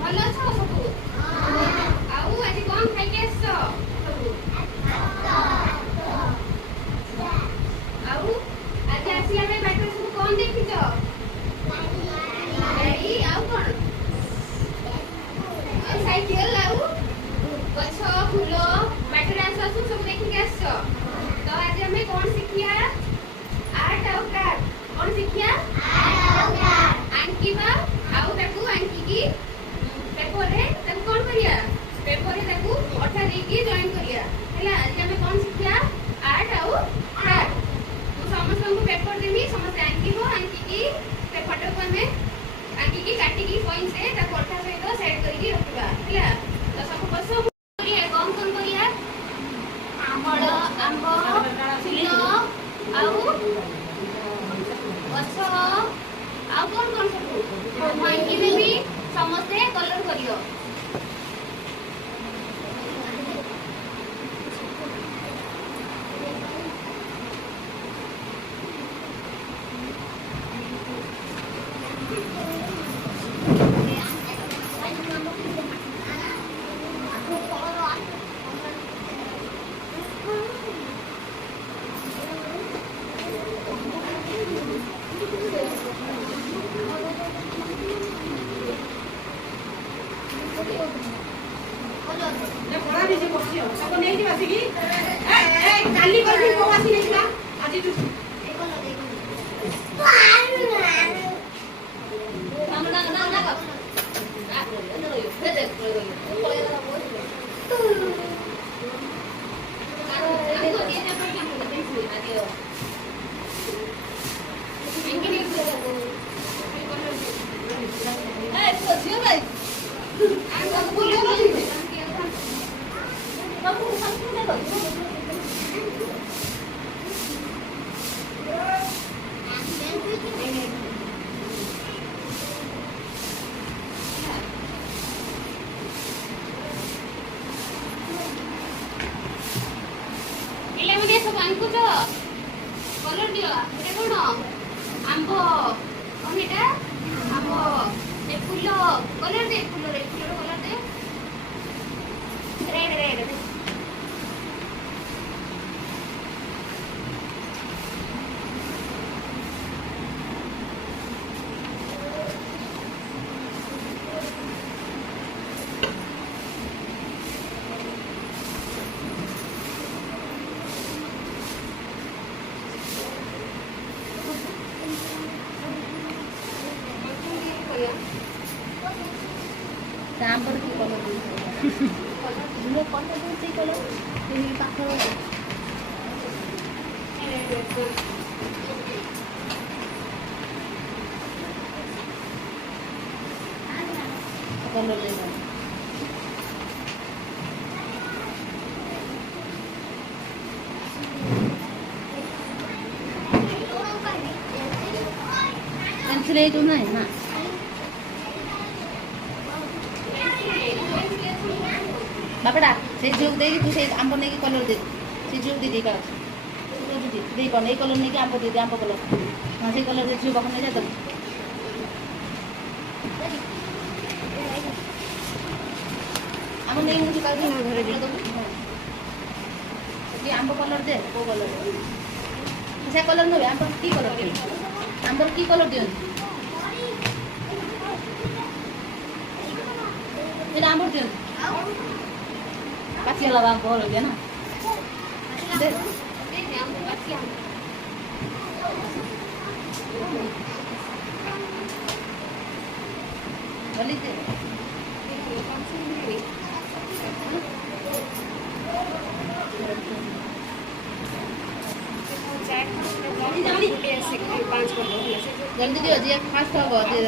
ଭଲ ଅଛ ସବୁ? ଆଉ ଆଜି କଣ ଖାଇକି ଆସିଛ ସବୁ? ଆଉ ଆଜି ଆସିଲା ବେଳେ ବାଟରେ ସବୁ କଣ ଦେଖିଛ? ଗାଡି ଆଉ କଣ? ଆଉ ସାଇକେଲ ଆଉ ଗଛ ଫୁଲ ବାଟରେ ଆସୁ ଆସୁ ସବୁ ଦେଖିକି ଆସିଛ। ତ ଆଜି ଆମେ କଣ ଶିଖିବା? ଆର୍ଟ ଆଉ କ୍ରାଫ୍ଟ। କଣ ଶିଖିବା? ଆଙ୍କିବା ଆଉ ତାକୁ ଆଙ୍କିକି ପେପରରେ ତାକୁ କଣ କରିବା? ପେପରରେ ତାକୁ ଅଠା ଦେଇକି ଜଏନ୍ କରିବା। ହେଲା ଆଜି ଆମେ କଣ ଶିଖିବା? ଆର୍ଟ ଆଉ କ୍ରାଫ୍ଟ। ମୁଁ ସମସ୍ତଙ୍କୁ ପେପର ଦେବି, ସମସ୍ତେ ଆଙ୍କିବ, ଆଙ୍କିକି ସେ ଫଟୋକୁ ଆମେ ଆଙ୍କିକି କାଟିକି ପଏଣ୍ଟରେ ତାକୁ ଅଠା ସହିତ ସେଟ୍ କରିକି ରଖିବା। ହେଲା ତ ସବୁ ବସ କଣ କଣ କରିବା? ଫଳ, ଆମ୍ବ, ଫୁଲ ଆଉ ଗଛ ଆଉ କଣ କଣ ସବୁ ମୁଁ ଆଙ୍କିଦେବି, ସମସ୍ତେ କଲର କରିବ। କାଲି କରିବି କୋଉ ଆସି ନେଇଯିବା ଆଜି ପିଲାମାନେ ସବୁ ଆଙ୍କୁଛ, କଲର ଦିଅ। ଏଟା କଣ? ଆମ୍ବ। କଣ ଏଟା? ଆମ୍ବ। ଏ ଫୁଲ କଲର ଦେ, ଫୁଲର କଲର ଦେ। ରେଡ୍ ରେଡ୍ ତାପରେ କି କଲର ମୁଁ କଲର ଦେଉଛି କଲର ଏହି ପାଖର କଲର ଦେବ। पेंसिल है जो नहीं ना बापड़ा से जो दे तू से आंब नहीं कलर दे से जो दे दे का दे कौन ए कलर नहीं आंब दे दे आंब कलर हाँ से कलर दे जो बखन नहीं जाता आंब नहीं मुझे का घर दे ये आंब कलर दे को कलर से कलर नहीं आंब की कलर आंब की कलर दियो ये आंब दियो Kasih lah bang, boleh dia na. Boleh deh. जल्दी दियो जी फास्ट हो बहुत देर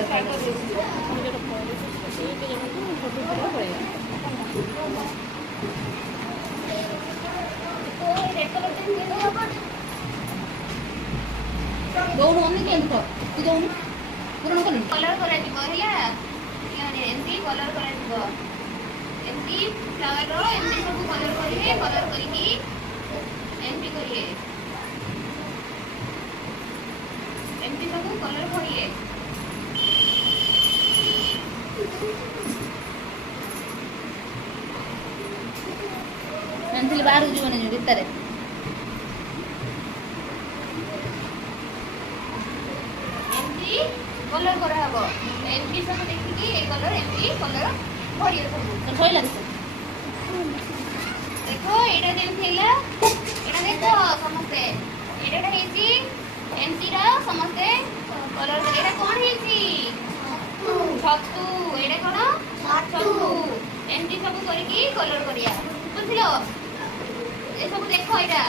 दौड़ नहीं क्या दुख तू दौड़ पूर्ण कर कलर करा दिबो हैला यानी एमती कलर करा दिबो एमती फ्लावर रो एमती सब कलर करिवे कलर करिकी एमती करिए एमती सब कलर करिए ଖାଲି ବାହାରକୁ ଯିବନି ଯୋଉ ଭିତରେ। ଏମିତି କଲର କରାହବ। ଏମିତି ସବୁ ଦେଖିକି ଏ କଲର ଏମିତି କଲର ଭରିବ ସବୁ। ତ ଶୋଇଲା କିଛି ଦେଖ ଏଇଟା ଯେମିତି ହେଲା, ଏଇଟା ଦେଖ ସମସ୍ତେ ଏଇଟା ହେଇଛି ଏମିତିର ସମସ୍ତେ କଲର। ଏଇଟା କଣ ହେଇଛି? ଛତୁ। ଏଇଟା କଣ? ଛତୁ। ଏମିତି ସବୁ କରିକି କଲର କରିବା, ବୁଝିଲ? ଏସବୁ ଦେଖ ଏଇଟା